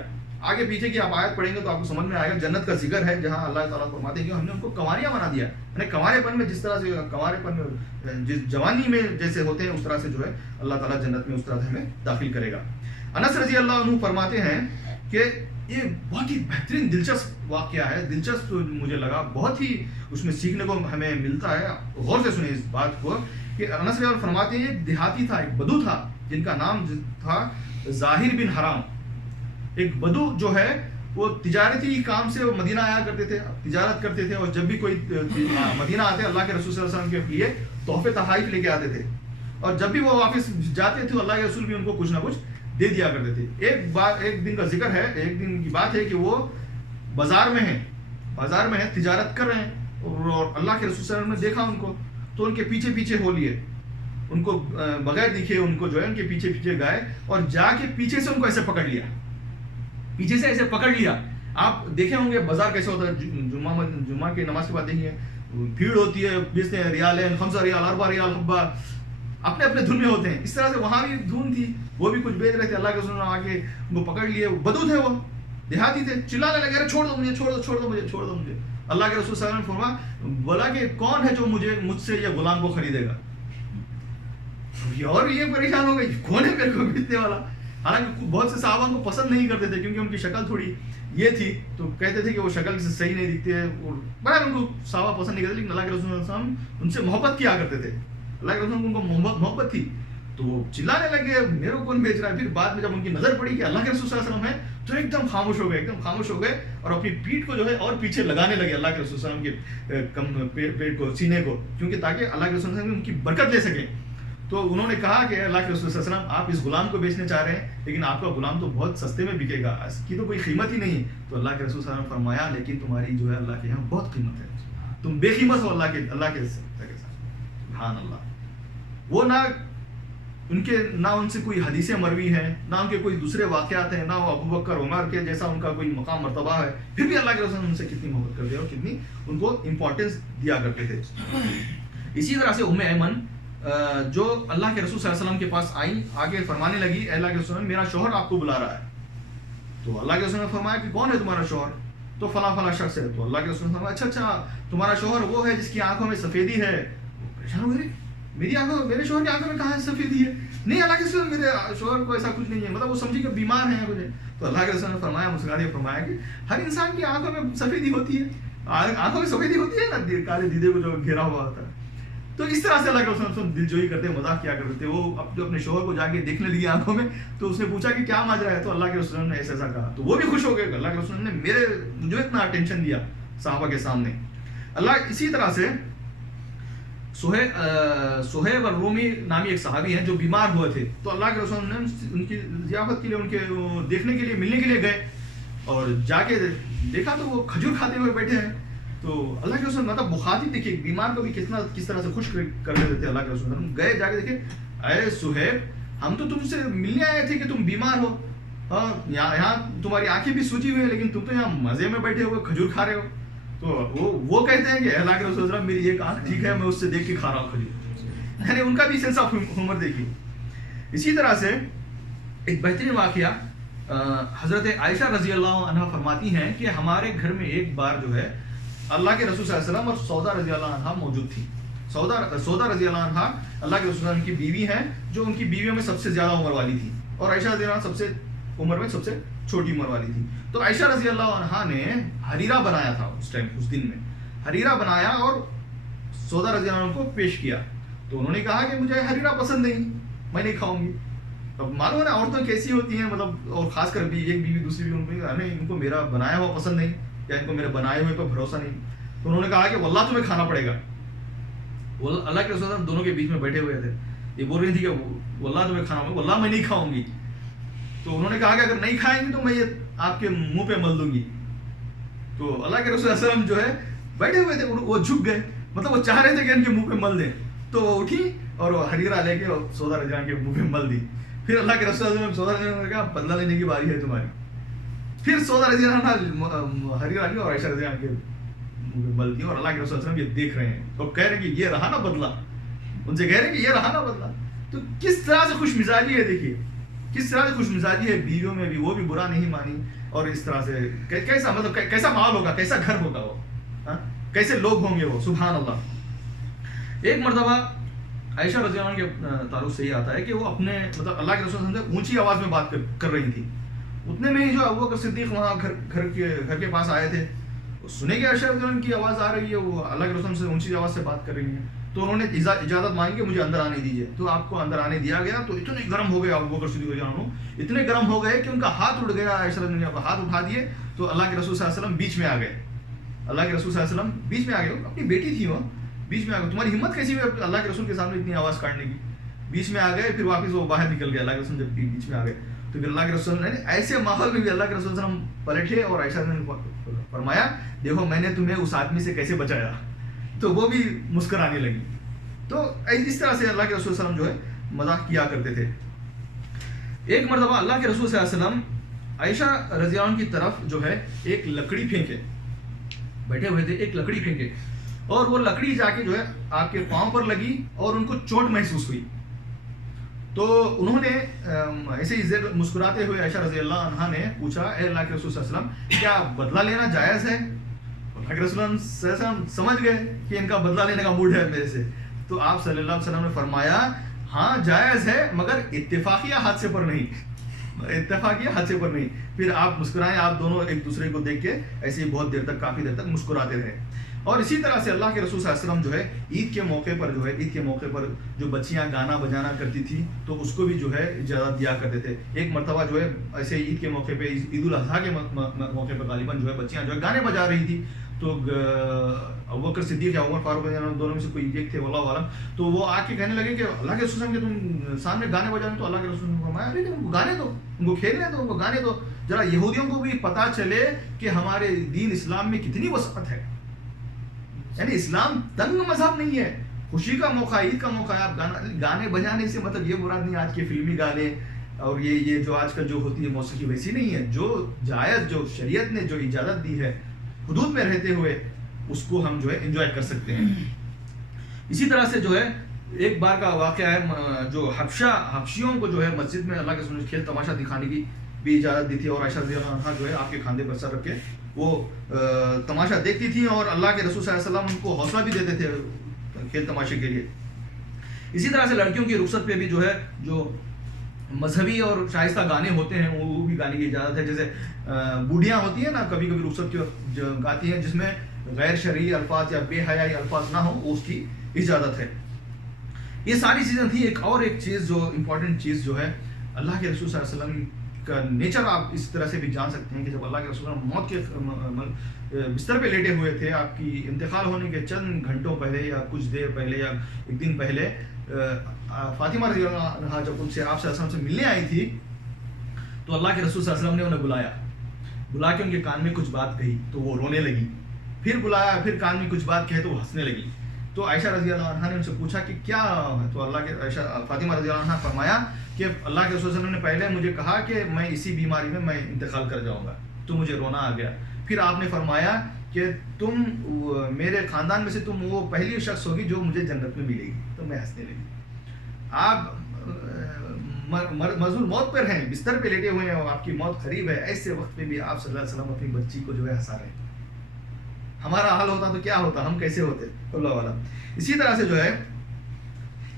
آگے پیچھے کی آپ آیت پڑھیں گے تو آپ کو سمجھ میں آئے گا، جنت کا ذکر ہے جہاں اللہ تعالیٰ فرماتے ہیں کہ ہم نے ان کو کنواریاں بنا دیا. یعنی کنوارے پن میں جس طرح سے کنوارے پن میں جس جوانی میں جیسے ہوتے ہیں اس طرح سے جو ہے اللہ تعالیٰ جنت میں اس طرح سے ہمیں داخل کرے گا. انس رضی اللہ عنہ فرماتے ہیں کہ یہ بہت ہی بہترین دلچسپ واقعہ ہے. دلچسپ مجھے لگا، بہت ہی اس میں سیکھنے کو ہمیں ملتا ہے. غور سے سنیں اس بات کو کہ انس رضی اللہ فرماتے ہیں ایک دیہاتی تھا، ایک بدو تھا جن کا نام تھا ظاہر بن حرام. ایک بدو جو ہے وہ تجارتی کام سے وہ مدینہ آیا کرتے تھے، تجارت کرتے تھے، اور جب بھی کوئی مدینہ آتے اللہ کے رسول صلی اللہ علیہ وسلم کے لیے تحفے تحائف لے کے آتے تھے، اور جب بھی وہ واپس جاتے تھے اللہ کے رسول بھی ان کو کچھ نہ کچھ دے دیا کرتے تھے. ایک دن کا ذکر ہے، ایک دن کی بات ہے کہ وہ بازار میں ہیں تجارت کر رہے ہیں، اور اللہ کے رسول صلی اللہ علیہ وسلم نے دیکھا ان کو تو ان کے پیچھے ہو لیے، ان کو بغیر دکھے ان کو جو ہے ان کے پیچھے گئے اور جا کے پیچھے سے ان کو ایسے پکڑ لیا، پیچھے سے ایسے پکڑ لیا. آپ دیکھے ہوں گے بازار کیسے ہوتا ہے، جمعہ کی نماز کے بعد دیکھیے بھیڑ ہوتی ہے، بیچتے ہیں ریال 5 ریال 4 ریال حبہ، اپنے اپنے دھن میں ہوتے ہیں. اس طرح سے وہاں بھی دھن تھی، وہ بھی کچھ بیچ رہے تھے. اللہ کے رسول نے آ کے ان کو پکڑ لیے. بدو تھے، وہ دیہاتی تھے، چلانے لگے ارے چھوڑ دو مجھے. اللہ کے رسول صلی اللہ علیہ وسلم نے بولا کہ کون ہے جو مجھ سے یہ غلام کو خریدے گا. اور یہ پریشان ہو گئی کون ہے میرے کو بیچنے والا. حالانکہ بہت سے صحابہ کو پسند نہیں کرتے تھے کیونکہ ان کی شکل تھوڑی یہ تھی، تو کہتے تھے کہ وہ شکل سے صحیح نہیں دکھتے ہیں، اور بڑا ان کو صحابہ پسند نہیں کرتے. لیکن اللہ کے رسول صلی اللہ علیہ وسلم ان سے محبت کیا کرتے تھے، اللہ کے رسول ان کو محبت تھی. تو وہ چلانے لگے میرے کو کون بیچ رہا ہے. پھر بعد میں جب ان کی نظر پڑی کہ اللہ کے رسول صلی اللہ علیہ وسلم ہے تو ایک دم خاموش ہو گئے اور اپنی پیٹھ کو جو ہے اور پیچھے لگانے لگے اللہ کے رسول صلی اللہ علیہ وسلم کے پیٹ کو، سینے کو، کیونکہ تاکہ اللہ کے رسول صلی اللہ علیہ وسلم ان کی برکت لے سکیں. تو انہوں نے کہا کہ اللہ کے رسول صلی اللہ علیہ وسلم آپ اس غلام کو بیچنے چاہ رہے ہیں لیکن آپ کا غلام تو بہت سستے میں بکے گا، اس کی تو کوئی قیمت ہی نہیں. تو اللہ کے رسول صلی اللہ علیہ وسلم نے فرمایا لیکن تمہاری جو ہے اللہ کے یہاں بہت قیمت ہے، تم بے قیمت ہو اللہ کے ساتھ. سبحان اللہ. وہ نہ ان سے کوئی حدیثیں مروی ہیں، نہ ان کے کوئی دوسرے واقعات ہیں، نہ وہ ابو بکر عمر کے جیسا ان کا کوئی مقام مرتبہ ہے، پھر بھی اللہ کے رسول ان سے کتنی محبت کرتے اور کتنی ان کو امپورٹنس دیا کرتے تھے. اسی طرح سے ام ایمن جو اللہ کے رسول صلی اللہ علیہ وسلم کے پاس آئیں، آگے فرمانے لگی اے اللہ کے رسول میرا شوہر آپ کو بلا رہا ہے. تو اللہ کے رسول نے فرمایا کہ کون ہے تمہارا شوہر؟ تو فلاں شخص ہے. تو اللہ کے رسول نے فرمایا اچھا تمہارا شوہر وہ ہے جس کی آنکھوں میں سفیدی ہے. پریشان ہو گئے، میرے شوہر کی آنکھوں میں کہاں سفیدی ہے؟ نہیں اللہ کے رسول میرے شوہر کو ایسا کچھ نہیں ہے، مطلب وہ سمجھی کہ بیمار ہیں مجھے. تو اللہ کے رسول نے فرمایا مسکراتے فرمایا کہ ہر انسان کی آنکھوں میں سفیدی ہوتی ہے، آنکھوں میں سفیدی ہوتی ہے نا، کالے دیدے کو جو گھیرا ہوا ہوتا ہے. تو اس طرح سے اللہ کے رسول دل جوئی کرتے، مذاق کیا کرتے تھے. وہ اپنے شوہر کو جا کے دیکھنے لگی آنکھوں میں، تو اس نے پوچھا کہ کیا ماجرا ہے. تو اللہ کے رسول نے ایسا کہا تو وہ بھی خوش ہو گئے. اللہ کے رسول نے مجھے اتنا اٹینشن دیا صحابہ کے سامنے. اللہ اسی طرح سے صہیب الرومی نامی ایک صحابی ہیں جو بیمار ہوئے تھے. تو اللہ کے رسول نے ان کی ضیافت کے لیے، ان کے دیکھنے کے لیے، ملنے کے لیے گئے اور جا کے دیکھا تو وہ کھجور کھاتے ہوئے بیٹھے ہیں. تو اللہ کے رسول مطلب بخاری دیکھیے بیمار کو بھی کس طرح سے خوش کر دیتے تھے. اللہ کے رسول گئے جا کے دیکھے اے صہیب ہم تو تم سے ملنے آئے تھے کہ تم بیمار ہو، یہاں تمہاری آنکھیں بھی سوجی ہوئی ہیں لیکن تم تو یہاں مزے میں بیٹھے ہوئے کھجور کھا رہے ہو. تو وہ کہتے ہیں کہ اللہ کے رسول میری ایک آنکھ ٹھیک ہے، میں اس سے دیکھ کے کھا رہا ہوں کھجور. یعنی ان کا بھی سینس آف ہیومر دیکھیے. اسی طرح سے ایک بہترین واقعہ حضرت عائشہ رضی اللہ عنہ فرماتی ہیں کہ ہمارے گھر میں ایک بار جو ہے اللہ کے رسول صلی اللہ علیہ وسلم اور سودا رضی اللہ عنہ موجود تھی. سودا رضی اللہ عنہ اللہ کے رسول کی بیوی ہیں جو ان کی بیویوں میں سب سے زیادہ عمر والی تھی، اور عائشہ رضی اللہ عنہ سب سے عمر میں سب سے چھوٹی عمر والی تھی. تو عائشہ رضی اللہ عنہ نے حریرہ بنایا تھا اس دن میں حریرہ بنایا اور سودا رضی اللہ عنہ کو پیش کیا. تو انہوں نے کہا کہ مجھے حریرہ پسند نہیں، میں نہیں کھاؤں گی. اب معلوم ہے نا عورتیں کیسی ہوتی ہیں، مطلب اور خاص کر ایک بیوی دوسری بیوی ان کو میرا بنایا ہوا پسند نہیں، یا ان کو میرے بنائے ہوئے پہ بھروسہ نہیں. تو انہوں نے کہا کہ واللہ تمہیں کھانا پڑے گا. اللہ کے رسول دونوں کے بیچ میں بیٹھے ہوئے تھے, یہ بول رہی تھی کہ واللہ تمہیں کھانا پڑے گا, واللہ میں نہیں کھاؤں گی. تو انہوں نے کہا کہ اگر نہیں کھائیں گی تو میں یہ آپ کے منہ پہ مل دوں گی. تو اللہ کے رسول صلی اللہ علیہ وسلم جو ہے بیٹھے ہوئے تھے, وہ جھک گئے, مطلب وہ چاہ رہے تھے کہ ان کے منہ پہ مل دیں. تو وہ اٹھی اور وہ حریرہ لے کے سودا رضی اللہ عنہ کے منہ پہ مل دی. پھر اللہ کے رسول صلی اللہ علیہ وسلم سودا رضی اللہ عنہ نے کہا بدلہ لینے کی باری ہے تمہاری. پھر سودا رضی اللہ عنہ حریرہ لی اور عائشہ رضی اللہ عنہ کے منہ پہ مل دی. اور اللہ کے رسول صلی اللہ علیہ وسلم یہ دیکھ رہے ہیں تو کہہ رہے ہیں کہ یہ رہا نا بدلہ, ان سے کہہ رہے ہیں کہ یہ رہا نا بدلہ. تو کس طرح سے خوش مزاجی ہے, دیکھیے کس طرح سے خوش مزاجی ہے بیویوں میں بھی, وہ بھی برا نہیں مانی. اور اس طرح سے کیسا مطلب کیسا ماحول ہوگا, کیسا گھر ہوگا وہ, کیسے لوگ ہوں گے وہ, سبحان اللہ. ایک مرتبہ عائشہ رضی اللہ عنہ کے تعلق سے یہ آتا ہے کہ وہ اپنے مطلب اللہ کے رسول صلی اللہ علیہ وسلم سے اونچی آواز میں بات کر رہی تھی. اتنے میں ہی جو ابو بکر صدیق وہاں گھر کے پاس آئے تھے, سنے کہ عائشہ رضی اللہ عنہ کی آواز آ رہی ہے, وہ اللہ کے رسول سے اونچی آواز سے بات کر رہی ہیں. تو انہوں نے اجازت مانگی کہ مجھے اندر آنے دیجیے. تو آپ کو اندر آنے دیا گیا. تو اتنے گرم ہو گئے ابو بکر صدیق رضی اللہ عنہ, اتنے گرم ہو گئے کہ ان کا ہاتھ اٹھ گیا. عائشہ رضی اللہ عنہ کا ہاتھ اٹھا دیے. تو اللہ کے رسول صلی اللہ علیہ وسلم بیچ میں آ گئے. اللہ کے رسول صلی اللہ علیہ وسلم بیچ میں آ گئے, اپنی بیٹی تھی وہ, بیچ میں آ گئے. تمہاری ہمت کیسی ہوئی اللہ کے رسول کے سامنے اتنی آواز کاٹنے کی. بیچ میں آ گئے, پھر واپس وہ باہر نکل گئے. اللہ کے رسول جب بیچ میں آ گئے تو پھر اللہ کے رسول نے ایسے ماحول میں بھی اللہ کے رسول صلی اللہ علیہ وسلم پلٹے اور عائشہ نے فرمایا دیکھو میں نے تمہیں اس آدمی سے کیسے بچایا. تو وہ بھی مسکرانے لگی. تو اس طرح سے اللہ کے رسول صلی اللہ علیہ وسلم جو ہے مذاق کیا کرتے تھے. ایک مرتبہ اللہ کے رسول صلی اللہ علیہ وسلم عائشہ رضی اللہ عنہ کی طرف جو ہے ایک لکڑی پھینکے, بیٹھے ہوئے تھے, ایک لکڑی پھینکے اور وہ لکڑی جا کے جو ہے آپ کے پاؤں پر لگی اور ان کو چوٹ محسوس ہوئی. تو انہوں نے ایسے ہی مسکراتے ہوئے عائشہ رضی اللہ عنہا نے پوچھا اے اللہ کے رسول صلی اللہ علیہ وسلم کیا بدلہ لینا جائز ہے؟ اللہ کے رسول صلی اللہ علیہ وسلم سمجھ گئے کہ ان کا بدلہ لینے کا موڈ ہے میرے سے. تو آپ صلی اللہ علیہ وسلم نے فرمایا ہاں جائز ہے مگر اتفاقیہ حادثے پر نہیں, اتفاقیہ حادثے پر نہیں. پھر آپ مسکرائیں, آپ دونوں ایک دوسرے کو دیکھ کے ایسے ہی بہت دیر تک, کافی دیر تک مسکراتے رہے. اور اسی طرح سے اللہ کے رسول صلی اللہ علیہ وسلم جو ہے عید کے موقع پر جو بچیاں گانا بجانا کرتی تھی تو اس کو بھی جو ہے اجازت دیا کرتے تھے. ایک مرتبہ جو ہے ایسے عید کے موقع پہ, عید الاضحیٰ کے موقع پہ غالباً جو ہے بچیاں جو ہے گانے بجا رہی تھی. تو ابوبکر صدیق یا عمر فاروق دونوں میں سے کوئی ایک تھے واللہ عالم, تو وہ آ کے کہنے لگے کہ اللہ کے رسول کے تم سامنے گانے بجانے. تو اللہ کے رسول نے فرمایا ارے ان کو گانے دو, ان کو کھیلنے دو, ان کو گانے دو, ذرا یہودیوں کو بھی پتہ چلے کہ ہمارے دین اسلام میں کتنی وسعت ہے. یعنی اسلام تنگ مذہب نہیں ہے. خوشی کا موقع, عید کا موقع ہے, آپ گانے بجانے سے مطلب یہ مراد نہیں آج کے فلمی گانے اور یہ جو آج کل جو ہوتی ہے موسیقی ویسی نہیں ہے. جو جائز, جو شریعت نے جو اجازت دی ہے حدود میں رہتے ہوئے اس کو ہم جو ہے انجوائے کر سکتے ہیں. اسی طرح سے جو ہے ایک بار کا واقعہ ہے, جو حبشیوں کو جو ہے مسجد میں اللہ کے رسول نے کھیل تماشا دکھانے کی بھی اجازت دی تھی. اور عائشہ رضی اللہ عنہا جو ہے آپ کے کھاندے پر سر رکھ کے وہ تماشا دیکھتی تھی اور اللہ کے رسول صلی اللہ علیہ وسلم ان کو حوصلہ بھی دیتے تھے کھیل تماشے کے لیے. اسی طرح سے لڑکیوں کی رخصت پہ بھی جو ہے جو مذہبی اور شائستہ گانے ہوتے ہیں وہ بھی گانے کی اجازت ہے. جیسے بوڑھیاں ہوتی ہیں نا, کبھی کبھی رخصت کی جو گاتی ہیں جس میں غیر شرعی الفاظ یا بے حیائی الفاظ نہ ہوں, اس کی اجازت ہے. یہ ساری چیزیں تھیں. ایک چیز جو امپورٹنٹ چیز جو ہے اللہ کے رسول صلی اللہ علیہ وسلم کا نیچر آپ اس طرح سے بھی جان سکتے ہیں کہ جب اللہ کے رسول موت کے بستر پہ لیٹے ہوئے تھے, آپ کی انتقال ہونے کے چند گھنٹوں پہلے یا کچھ دیر پہلے یا ایک دن پہلے فاطمہ رضی اللہ عنہا جب ان سے آپ صلی اللہ علیہ وسلم سے ملنے آئی تھی تو اللہ کے رسول صلی اللہ علیہ وسلم نے انہیں بلا کے ان کے کان میں کچھ بات کہی تو وہ رونے لگی. پھر بلایا, پھر کان میں کچھ بات کہے تو وہ ہنسنے لگی. تو عائشہ رضی اللہ عنہا نے ان سے پوچھا کہ کیا ہے, تو اللہ کے فاطمہ رضی اللہ عنہا فرمایا کہ اللہ کے رسول صلی اللہ علیہ وسلم نے پہلے مجھے کہا کہ میں اسی بیماری میں انتقال کر جاؤں گا, تو مجھے رونا آ گیا. پھر آپ نے فرمایا کہ تم میرے خاندان میں سے تم وہ پہلی شخص ہوگی جو مجھے جنت میں ملے گی, تو میں ہنسنے لگی. آپ مظلوم موت پر ہیں, بستر پہ لیٹے ہوئے ہیں اور آپ کی موت قریب ہے, ایسے وقت میں بھی آپ صلی اللہ علیہ وسلم اپنی بچی کو جو ہے ہنسا رہے ہیں. ہمارا حال ہوتا تو کیا ہوتا, ہم کیسے ہوتے, اللہ والا. اسی طرح سے جو ہے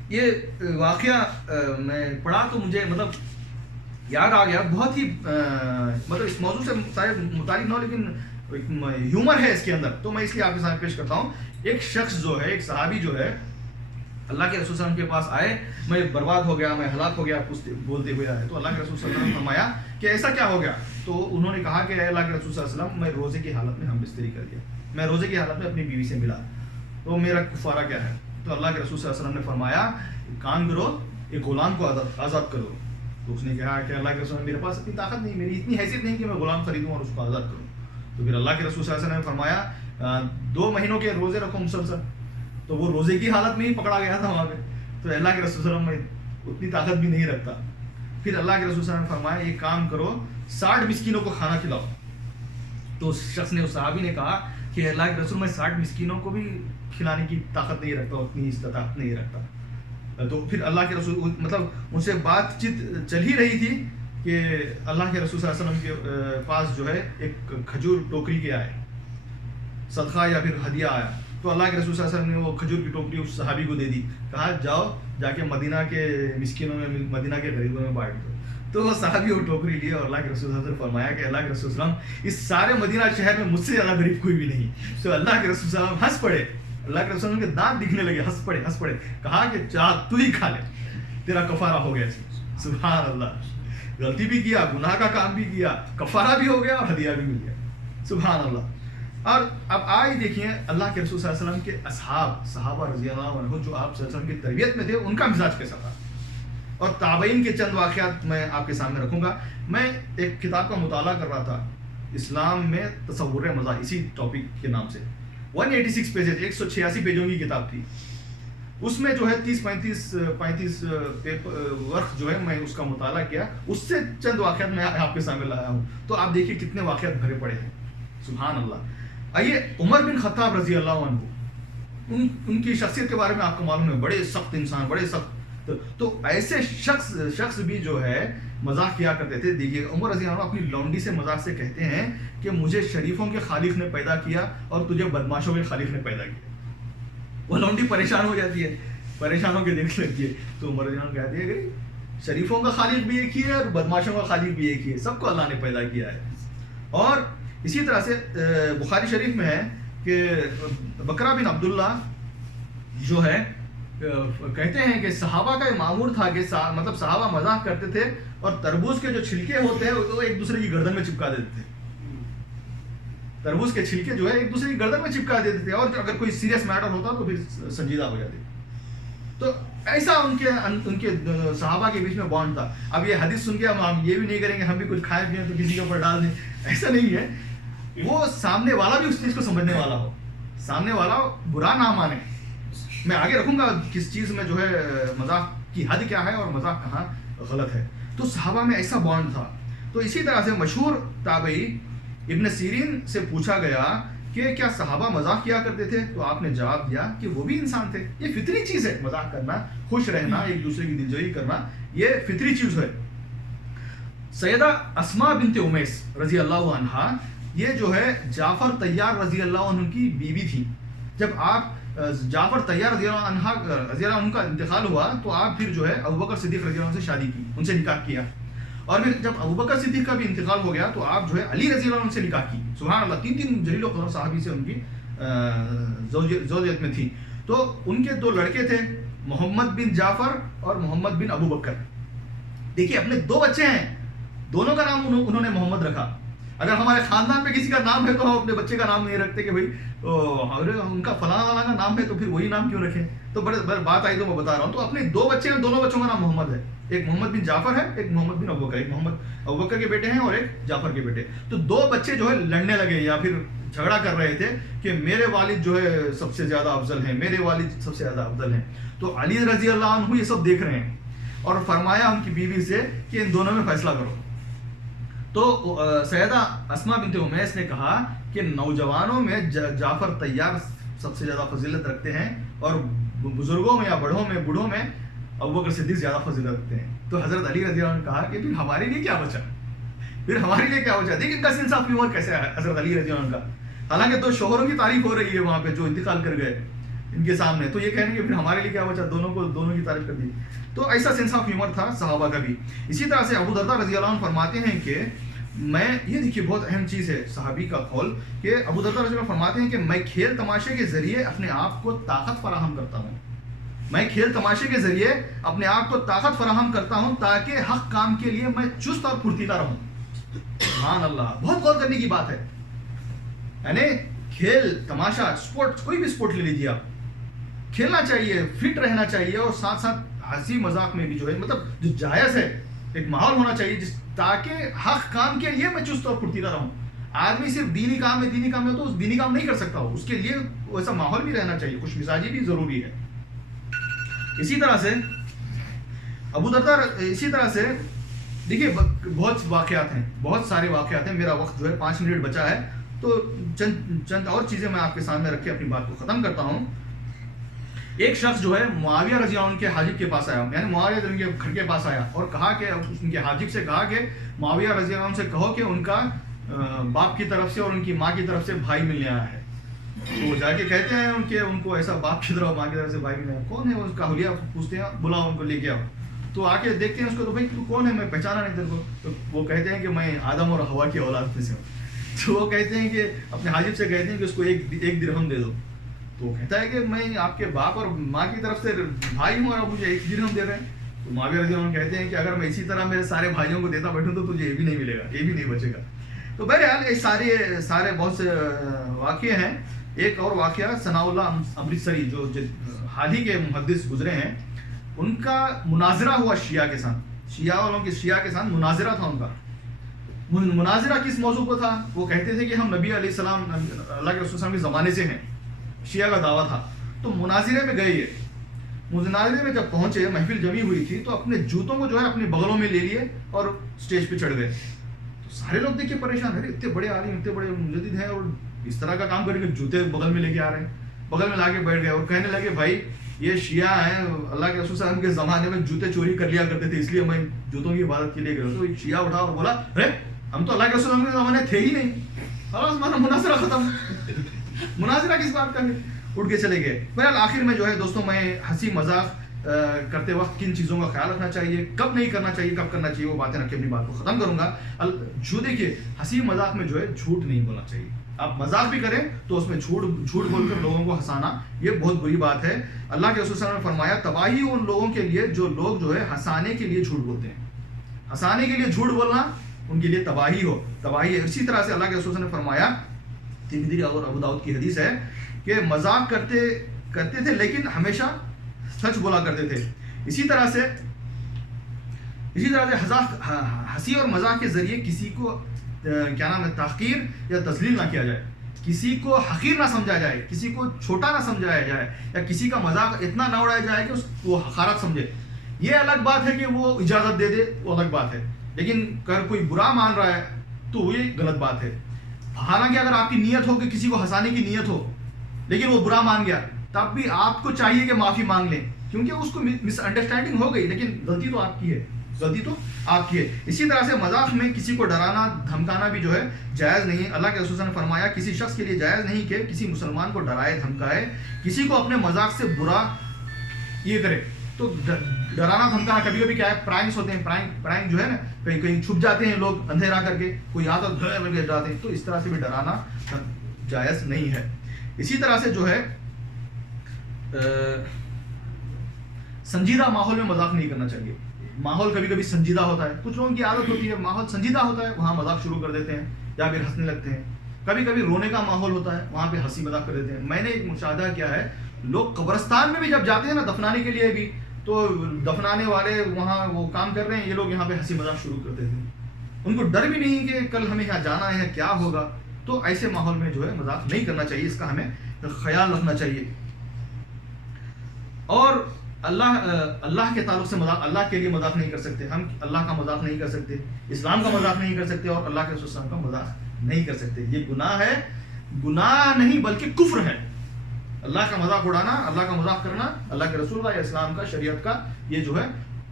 یہ واقعہ میں پڑھا تو مجھے مطلب یاد آ گیا, بہت ہی مطلب اس موضوع سے متعلق نہ ہو لیکن ہیومر ہے اس کے اندر, تو میں اس لیے آپ کے سامنے پیش کرتا ہوں. ایک شخص جو ہے, ایک صحابی جو ہے اللہ کے رسول صلی اللہ علیہ وسلم کے پاس آئے, میں برباد ہو گیا, میں ہلاک ہو گیا بولتے ہوئے آئے. تو اللہ کے رسول صلی اللہ علیہ وسلم نے فرمایا کہ ایسا کیا ہو گیا؟ تو انہوں نے کہا کہ اے اللہ کے رسول صلی اللہ علیہ وسلم میں روزے کی حالت میں ہم بستری کر گیا, میں روزے کی حالت میں اپنی بیوی سے ملا تو میرا کفارہ کیا ہے؟ تو اللہ کے رسول صلی اللہ علیہ وسلم نے فرمایا کام کرو ایک غلام کو آزاد کرو. تو اس نے کہا کہ اللہ کے رسول میرے پاس اتنی طاقت نہیں, میری اتنی حیثیت نہیں کہ میں غلام خریدوں اور اس کو آزاد کروں. تو پھر اللہ کے رسول صلی اللہ علیہ وسلم نے فرمایا 2 مہینوں کے روزے رکھو مسلسل. تو وہ روزے کی حالت میں ہی پکڑا گیا تھا وہاں پہ. تو اللہ کے رسول صلی اللہ علیہ وسلم اتنی طاقت بھی نہیں رکھتا. پھر اللہ کے رسول صلی اللہ علیہ وسلم نے فرمایا ایک کام کرو 60 مسکینوں کو کھانا کھلاؤ. تو اس شخص نے, اس صحابی نے کہا کہ اللہ کے رسول میں 60 مسکینوں کو بھی کھلانے کی طاقت نہیں رکھتا, اتنی استطاعت نہیں رکھتا. تو پھر اللہ کے رسول مطلب ان سے بات چیت چل ہی رہی تھی کہ اللہ کے رسول صلی اللہ علیہ وسلم کے پاس جو ہے ایک کھجور ٹوکری کے آئے, صدقہ یا پھر ہدیہ آیا. تو اللہ کے رسول صلی اللہ علیہ وسلم نے وہ کھجور کی ٹوکری اس صحابی کو دے دی. کہا جاؤ جا کے مدینہ کے مسکینوں میں, مدینہ کے غریبوں میں بانٹ دو. تو وہ صحابی وہ ٹوکری لیے اور اللہ کے رسول صلی اللہ علیہ وسلم نے فرمایا کہ اللہ کے رسول صلی اللہ علیہ وسلم اس سارے مدینہ شہر میں مجھ سے زیادہ غریب کوئی بھی نہیں. تو اللہ کے رسول صلی اللہ علیہ وسلم ہنس پڑے, اللہ کے رسول کے دانت دکھنے لگے, ہنس پڑے. کہا کہ چاہ تو ہی کھا لے, تیرا کفارہ ہو گیا. سبحان اللہ, غلطی بھی کیا, گناہ کا کام بھی کیا, کفارہ بھی ہو گیا اور ہدیہ بھی مل گیا. سبحان اللہ. اور اب آج دیکھیے اللہ کے رسول صلی اللہ علیہ وسلم کے صحابہ رضی اللہ عنہ جو آپ صلی اللہ علیہ وسلم کی تربیت میں تھے, ان کا مزاج کیسا تھا. اور تابعین کے چند واقعات میں آپ کے سامنے رکھوں گا. میں ایک کتاب کا مطالعہ کر رہا تھا, اسلام میں تصور مزاح, اسی ٹاپک کے نام سے. 186 پیجز, 186 پیجوں کی کتاب تھی. اس میں جو ہے 30-35 ورق جو ہے میں اس کا مطالعہ کیا. اس سے چند واقعات میں آپ کے سامنے لایا ہوں. تو آپ دیکھیے کتنے واقعات بھرے پڑے ہیں. سبحان اللہ. آئیے عمر بن خطاب رضی اللہ عنہ, ان کی شخصیت کے بارے میں آپ کو معلوم ہے, بڑے سخت انسان, بڑے سخت. تو ایسے شخص بھی جو ہے مذاق کیا کرتے تھے. دیکھیے عمر رضی اللہ عنہ اپنی لونڈی سے مذاق سے کہتے ہیں کہ مجھے شریفوں کے خالق نے پیدا کیا اور تجھے بدماشوں کے خالق نے پیدا کیا. وہ لونڈی پریشان ہو جاتی ہے, پریشان ہو کے دیکھنے لگتی ہے. تو عمر رضی اللہ عنہ کہتے ہیں کہ شریفوں کا خالق بھی ایک ہی ہے اور بدماشوں کا خالق بھی ایک ہی ہے, سب کو اللہ نے پیدا کیا ہے. اور اسی طرح سے بخاری شریف میں ہے کہ بکرہ بن عبداللہ جو ہے کہتے ہیں کہ صحابہ کا معمول تھا کہ مطلب صحابہ مذاق کرتے تھے اور تربوز کے جو چھلکے ہوتے ہیں وہ ایک دوسرے کی گردن میں چپکا دیتے تھے. تربوز کے چھلکے جو ہے ایک دوسرے کی گردن میں چپکا دیتے تھے, اور اگر کوئی سیریس میٹر ہوتا تو پھر سنجیدہ ہو جاتے. تو ایسا ان کے صحابہ کے بیچ میں بانڈ تھا. اب یہ حدیث سن کے ہم یہ بھی نہیں کریں گے ہم بھی کچھ کھائیں پیئیں تو کسی کے اوپر ڈال دیں, ایسا نہیں ہے. وہ سامنے والا بھی اس چیز کو سمجھنے والا ہو, سامنے والا برا نہ مانے. میں آگے رکھوں گا کس چیز میں جو ہے مذاق کی حد کیا ہے اور مذاق کہاں غلط ہے. تو صحابہ میں ایسا بانڈ تھا. تو اسی طرح سے مشہور تابعی ابن سیرین سے پوچھا گیا کہ کیا صحابہ مذاق کیا کرتے تھے؟ تو آپ نے جواب دیا کہ وہ بھی انسان تھے. یہ فطری چیز ہے, مذاق کرنا, خوش رہنا, ایک دوسرے کی دلجوئی کرنا, یہ فطری چیز ہے. سیدہ اسماء بنت امیس رضی اللہ عنہا, یہ جو ہے جعفر طیار رضی اللہ عنہ کی بیوی تھی. جب آپ جعفر طیار رضی اللہ عنہ کا انتقال ہوا تو آپ پھر جو ہے ابوبکر صدیق رضی اللہ عنہ سے شادی کی, ان سے نکاح کیا. اور پھر جب ابوبکر صدیق کا بھی انتقال ہو گیا تو آپ جو ہے علی رضی اللہ عنہ سے نکاح کی. سبحان اللہ, 3 جلیل و قدر صحابی سے ان کی زوجیت میں تھی. تو ان کے 2 لڑکے تھے, محمد بن جعفر اور محمد بن ابوبکر. دیکھیے اپنے 2 بچے ہیں, دونوں کا نام انہوں نے محمد رکھا. اگر ہمارے خاندان میں کسی کا نام ہے تو ہم اپنے بچے کا نام نہیں رکھتے کہ بھائی ان کا فلاں والا کا نام ہے تو پھر وہی نام کیوں رکھیں. تو بڑے بات آئی تو میں بتا رہا ہوں. تو اپنے 2 بچے ہیں, دونوں بچوں کا نام محمد ہے. ایک محمد بن جعفر ہے, ایک محمد بن ابوبکر. ایک محمد ابوبکر کے بیٹے ہیں اور ایک جعفر کے بیٹے. تو 2 بچے جو ہے لڑنے لگے یا پھر جھگڑا کر رہے تھے کہ میرے والد جو ہے سب سے زیادہ افضل ہیں, میرے والد سب سے زیادہ افضل ہیں. تو علی رضی اللہ عنہ یہ سب دیکھ رہے ہیں اور فرمایا ان کی بیوی سے کہ ان دونوں میں فیصلہ کرو. تو سیدہ اسماء بنت امیس نے کہا کہ نوجوانوں میں جعفر طیار سب سے زیادہ فضیلت رکھتے ہیں اور بزرگوں میں یا بوڑھوں میں ابوبکر صدیق زیادہ فضیلت رکھتے ہیں. تو حضرت علی رضی اللہ عنہ نے کہا کہ پھر ہمارے لیے کیا بچا, دیکھیں ان کا سینس آف ہیومر کیسے ہے حضرت علی رضی اللہ عنہ کا. حالانکہ 2 شوہروں کی تعریف ہو رہی ہے وہاں پہ جو انتقال کر گئے ان کے سامنے, تو یہ کہیں گے پھر ہمارے لیے کیا بچا, دونوں کی تعریف کر دی. تو ایسا سینس آف ہیومر تھا صحابہ کا بھی. اسی طرح سے ابو درداء رضی اللہ عنہ فرماتے ہیں کہ یہ دیکھیے بہت اہم چیز ہے صحابی کا قول, کہ ابو درداء رضی اللہ عنہ فرماتے ہیں کہ میں کھیل تماشے کے ذریعے اپنے آپ کو طاقت فراہم کرتا ہوں. میں کھیل تماشے کے ذریعے اپنے آپ کو طاقت فراہم کرتا ہوں تاکہ حق کام کے لیے میں چست اور پھرتیلا رہوں. سبحان اللہ, بہت غور کرنے کی بات ہے. یعنی کھیل تماشا اسپورٹ کوئی بھی اسپورٹ لے لیجیے آپ, کھیلنا چاہیے, فٹ رہنا چاہیے, اور ساتھ ساتھ ہنسی مذاق میں بھی جو ہے مطلب جو جائز ہے ایک ماحول ہونا چاہیے تاکہ حق کام کے لیے میں چست اور پھرتیلا رہوں. آدمی صرف دینی کام میں تو اس دینی کام نہیں کر سکتا ہو, اس کے لیے ویسا ماحول بھی رہنا چاہیے, خوش مزاجی بھی ضروری ہے. اسی طرح سے ابو دردار, اسی طرح سے دیکھیے بہت واقعات ہیں, بہت سارے واقعات ہیں, میرا وقت جو ہے 5 منٹ بچا ہے, تو چند اور چیزیں میں آپ کے سامنے رکھ کے اپنی بات کو ختم کرتا ہوں. ایک شخص جو ہے معاویہ رضی اللہ عنہ کے حاجب کے پاس آیا, یعنی معاویہ رضی اللہ عنہ کے گھر کے پاس آیا اور کہا کہ ان کے حاجب سے کہا کہ معاویہ رضی اللہ عنہ سے کہو کہ ان کا باپ کی طرف سے اور ان کی ماں کی طرف سے بھائی ملنے آیا ہے. تو جا کے کہتے ہیں ان کو ایسا باپ کی طرف ماں کی طرف سے بھائی ملنے آیا, کون ہے اس کا حلیہ پوچھتے ہیں, بلاؤ ان کو لے کے آؤ. تو آ کے دیکھتے ہیں اس کو, تو بھائی تو کون ہے, میں پہچانا نہیں تیرے کو. تو وہ کہتے ہیں کہ میں آدم اور ہوا کی اولاد میں سے ہوں. تو وہ کہتے ہیں کہ اپنے حاجب سے کہتے ہیں کہ اس کو ایک درہم دے دو. تو وہ کہتا ہے کہ میں آپ کے باپ اور ماں کی طرف سے بھائی ہوں اور آپ مجھے 1 درہم دے رہے ہیں. تو معاویہ رضی اللہ عنہ کہتے ہیں کہ اگر میں اسی طرح میرے سارے بھائیوں کو دیتا بیٹھوں تو تجھے یہ بھی نہیں ملے گا, یہ بھی نہیں بچے گا. تو بہرحال یہ سارے بہت سے واقعے ہیں. ایک اور واقعہ ثناء اللہ امرتسری جو حال ہی کے محدث گزرے ہیں, ان کا مناظرہ ہوا شیعہ کے ساتھ, شیعہ کے ساتھ مناظرہ تھا ان کا. مناظرہ کس موضوع پر تھا؟ وہ کہتے تھے کہ ہم نبی علیہ السلام اللہ کے رسول کے زمانے سے ہیں, شیعہ کا دعویٰ تھا. تو مناظرے میں گئے, مناظرے میں جب پہنچے, محفل جمی ہوئی تھی, تو اپنے جوتوں کو جو ہے اپنے بغلوں میں لے لیے اور اسٹیج پہ چڑھ گئے. تو سارے لوگ دیکھ کے پریشان, ارے اتنے بڑے عالم, اتنے بڑے مجدد ہیں اور اس طرح کا کام کریں گے, جوتے بغل میں لے کے آ رہے ہیں. بغل میں لا کے بیٹھ گئے اور کہنے لگے بھائی یہ شیعہ ہیں, اللہ کے رسول صلی اللہ علیہ وسلم کے زمانے میں جوتے چوری کر لیا کرتے تھے, اس لیے میں جوتوں کی عبادت کے لیے گیا. تو ایک شیعہ اٹھا اور بولا ارے ہم تو اللہ کے رسول کے زمانے تھے ہی نہیں, ہمارا مناظرہ ختم. مناظرہ کس بات کا ہے, اٹھ کے چلے گئے. بہرحال آخر میں جو ہے دوستوں, میں ہنسی مذاق کرتے وقت کن چیزوں کا خیال رکھنا چاہیے, کب نہیں کرنا چاہیے, کب کرنا چاہیے, وہ باتیں رکھ کے اپنی بات کو ختم کروں گا. جو دیکھیے ہنسی مذاق میں جو ہے جھوٹ نہیں بولنا چاہیے. آپ مذاق بھی کریں تو اس میں جھوٹ بول کر لوگوں کو ہنسانا یہ بہت بری بات ہے. اللہ کے رسول صلی اللہ علیہ وسلم نے فرمایا تباہی ان لوگوں کے لیے جو لوگ جو ہے ہنسانے کے لیے جھوٹ بولتے ہیں. ہنسانے کے لیے جھوٹ بولنا ان کے لیے تباہی ہے. اسی طرح سے اللہ کے رسول صلی اللہ علیہ وسلم نے فرمایا, ترمذی اور ابو داؤد کی حدیث ہے کہ مذاق کرتے تھے لیکن ہمیشہ سچ بولا کرتے تھے. اسی طرح سے ہنسی اور مذاق کے ذریعے کسی کو کیا نام ہے تحقیر یا تذلیل نہ کیا جائے, کسی کو حقیر نہ سمجھا جائے, کسی کو چھوٹا نہ سمجھایا جائے, یا کسی کا مذاق اتنا نہ اڑایا جائے کہ وہ حقارت سمجھے. یہ الگ بات ہے کہ وہ اجازت دے دے, وہ الگ بات ہے, لیکن اگر کوئی برا مان رہا ہے تو یہ غلط بات ہے. حالانکہ اگر آپ کی نیت ہو کہ کسی کو ہنسانے کی نیت ہو لیکن وہ برا مان گیا, تب بھی آپ کو چاہیے کہ معافی مانگ لیں, کیونکہ اس کو مس انڈرسٹینڈنگ ہو گئی, لیکن غلطی تو آپ کی ہے. اسی طرح سے مذاق میں کسی کو ڈرانا دھمکانا بھی جو ہے جائز نہیں. اللہ کے رسول صلی اللہ علیہ وسلم نے فرمایا کسی شخص کے لیے جائز نہیں کہ کسی مسلمان کو ڈرائے دھمکائے, کسی کو اپنے مذاق سے برا یہ کرے. تو ڈرانا دھمکانا کبھی کبھی کیا ہے, پرائنگس ہوتے ہیں, پرائنگ جو ہے نا, کہیں چھپ جاتے ہیں لوگ اندھیرا کر کے, کوئی آتا کر کے ڈراتے ہیں, تو اس طرح سے بھی ڈرانا جائز نہیں ہے. اسی طرح سے جو ہے سنجیدہ ماحول میں مذاق نہیں کرنا چاہیے. ماحول کبھی کبھی سنجیدہ ہوتا ہے, کچھ لوگوں کی عادت ہوتی ہے ماحول سنجیدہ ہوتا ہے وہاں مذاق شروع کر دیتے ہیں یا پھر ہنسنے لگتے ہیں. کبھی کبھی رونے کا ماحول ہوتا ہے وہاں پہ ہنسی مذاق کر دیتے ہیں. میں نے ایک مشاہدہ کیا ہے, لوگ قبرستان میں بھی جب جاتے ہیں نا دفنانے کے لیے بھی, تو دفنانے والے وہاں وہ کام کر رہے ہیں, یہ لوگ یہاں پہ ہنسی مذاق شروع کر دیتے ہیں. ان کو ڈر بھی نہیں کہ کل ہمیں یہاں جانا ہے کیا ہوگا. تو ایسے ماحول میں جو ہے مذاق نہیں کرنا چاہیے, اس کا ہمیں خیال رکھنا چاہیے. اور اللہ کے تعلق سے مذاق, اللہ کے لیے مذاق نہیں کر سکتے, ہم اللہ کا مذاق نہیں کر سکتے, اسلام کا مذاق نہیں کر سکتے, اور اللہ کے رسول صلی اللہ علیہ وسلم کا مذاق نہیں کر سکتے. یہ گناہ ہے, گناہ نہیں بلکہ کفر ہے. اللہ کا مذاق اڑانا, اللہ کا مذاق کرنا, اللہ کے رسول کا یا اسلام کا شریعت کا یہ جو ہے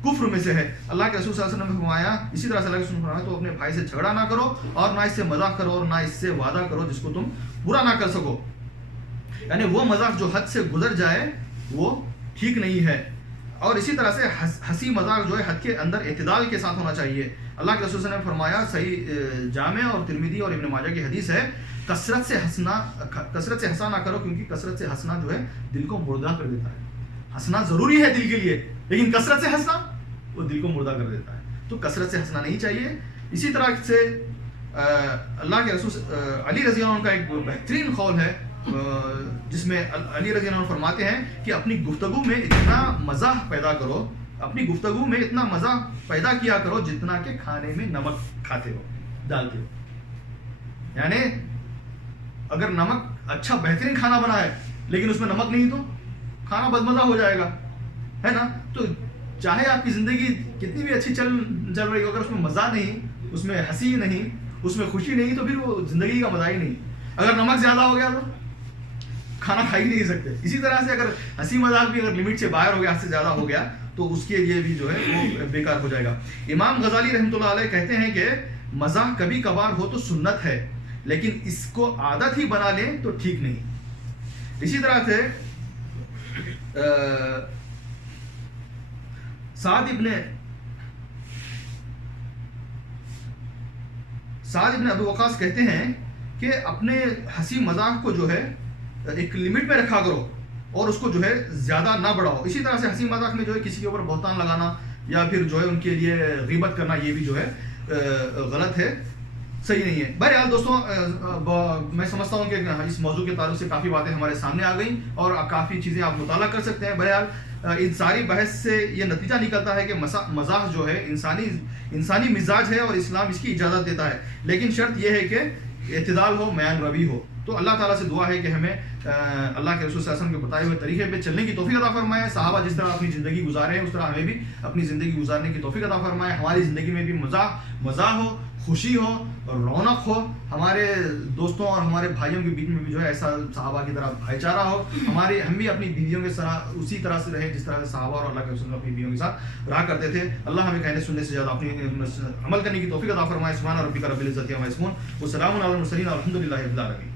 کفر میں سے ہے. اللہ کے رسول صلی اللہ علیہ وسلم نے فرمایا, اسی طرح سے اللہ کے رسول نے فرمایا تو اپنے بھائی سے جھگڑا نہ کرو اور نہ اس سے مذاق کرو اور نہ اس سے وعدہ کرو جس کو تم پورا نہ کر سکو. یعنی وہ مذاق جو حد سے گزر جائے وہ ٹھیک نہیں ہے. اور اسی طرح سے ہنسی مذاق جو ہے حد کے اندر اعتدال کے ساتھ ہونا چاہیے. اللہ کے رسول صلی اللہ علیہ وسلم نے فرمایا, صحیح جامع اور ترمذی اور ابن ماجہ کی حدیث ہے, کثرت سے ہنسا نہ کرو, کیونکہ کثرت سے ہنسنا جو ہے دل کو مردہ کر دیتا ہے. ہنسنا ضروری ہے دل کے لیے, لیکن کثرت سے ہنسنا وہ دل کو مردہ کر دیتا ہے. تو کثرت سے ہنسنا نہیں چاہیے. اسی طرح سے اللہ کے رسول علی رضی اللہ عنہ کا ایک بہترین قول ہے جس میں علی رضی اللہ عنہ فرماتے ہیں کہ اپنی گفتگو میں اتنا مزاح پیدا کرو، اپنی گفتگو میں اتنا مزہ پیدا کیا کرو جتنا کہ کھانے میں نمک کھاتے ہو، ڈالتے ہو. یعنی اگر نمک اچھا بہترین کھانا بنا ہے لیکن اس میں نمک نہیں تو کھانا بدمزہ ہو جائے گا، ہے نا. تو چاہے آپ کی زندگی کتنی بھی اچھی چل رہی ہو، اگر اس میں مزہ نہیں، اس میں ہنسی نہیں، اس میں خوشی نہیں، تو پھر وہ زندگی کا مزہ ہی نہیں. اگر نمک زیادہ ہو گیا تو کھانا کھا ہی نہیں سکتے. اسی طرح سے اگر ہنسی مذاق بھی اگر لمٹ سے باہر ہو گیا، حد سے زیادہ ہو گیا، تو اس کے لیے بھی جو ہے وہ بیکار ہو جائے گا. امام غزالی رحمۃ اللہ علیہ کہتے ہیں کہ مزاح کبھی کبھار ہو تو سنت ہے، لیکن اس کو عادت ہی بنا لیں تو ٹھیک نہیں. اسی طرح سے سعد ابن ابی وقاص کہتے ہیں کہ اپنے ہنسی مذاق کو جو ہے ایک لمٹ میں رکھا کرو اور اس کو جو ہے زیادہ نہ بڑھاؤ. اسی طرح سے ہنسی مذاق میں جو ہے کسی کے اوپر بہتان لگانا یا پھر جو ہے ان کے لیے غیبت کرنا، یہ بھی جو ہے غلط ہے، صحیح نہیں ہے. بہرحال دوستوں، میں سمجھتا ہوں کہ اس موضوع کے تعلق سے کافی باتیں ہمارے سامنے آ گئیں اور کافی چیزیں آپ مطالعہ کر سکتے ہیں. بہرحال ان ساری بحث سے یہ نتیجہ نکلتا ہے کہ مزاح جو ہے انسانی مزاج ہے اور اسلام اس کی اجازت دیتا ہے، لیکن شرط یہ ہے کہ اعتدال ہو، میان روی ہو. تو اللہ تعالیٰ سے دعا ہے کہ ہمیں اللہ کے رسول صلی اللہ علیہ وسلم کے بتائے ہوئے طریقے پہ چلنے کی توفیق عطا فرمائے. صحابہ جس طرح اپنی زندگی گزارے ہیں اس طرح ہمیں بھی اپنی زندگی گزارنے کی توفیق عطا فرمائے. ہماری زندگی میں بھی مزہ ہو، خوشی ہو، رونق ہو، ہمارے دوستوں اور ہمارے بھائیوں کے بیچ میں بھی جو ہے ایسا صحابہ کی طرح بھائی چارہ ہو. ہم بھی اپنی بیویوں کے ساتھ اسی طرح سے رہیں جس طرح سے صحابہ اور اللہ کے رسول اپنی بیویوں کے ساتھ رہا کرتے تھے. اللہ ہمیں کہنے سننے سے زیادہ اپنی عمل کرنے کی توفیق عطا فرمائے. سبحان ربک رب العزت عما یصفون، وسلام علی المرسلین، الحمد للہ رب العالمین.